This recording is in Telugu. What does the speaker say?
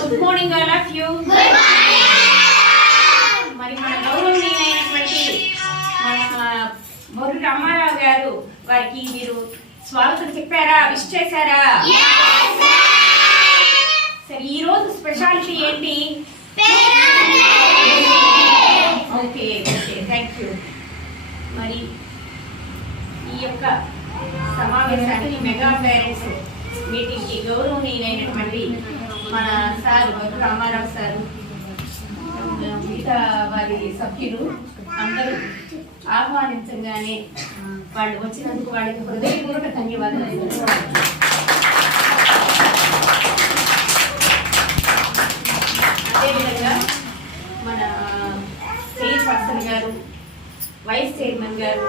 Good morning all of you. మరి మన గౌరవనీయులైనటువంటి మన బొర్రు రామారావు గారు వారికి మీరు స్వాగతం చెప్పారా, విష్ చేశారా? సరే, ఈ రోజు స్పెషాలిటీ ఏంటి? Okay okay, thank you. మరి ఈ యొక్క సమావేశానికి మెగా పేరెంట్స్ మీటింగ్కి గౌరవనీయులైనటువంటి మన సార్ బొర్రు రామారావు సారు, మిగతా వారి సభ్యులు అందరూ ఆహ్వానించగానే వాళ్ళు వచ్చినందుకు వాళ్ళకి హృదయపూర్వక ధన్యవాదాలు. అదేవిధంగా మన చైర్పర్సన్ గారు, వైస్ చైర్మన్ గారు,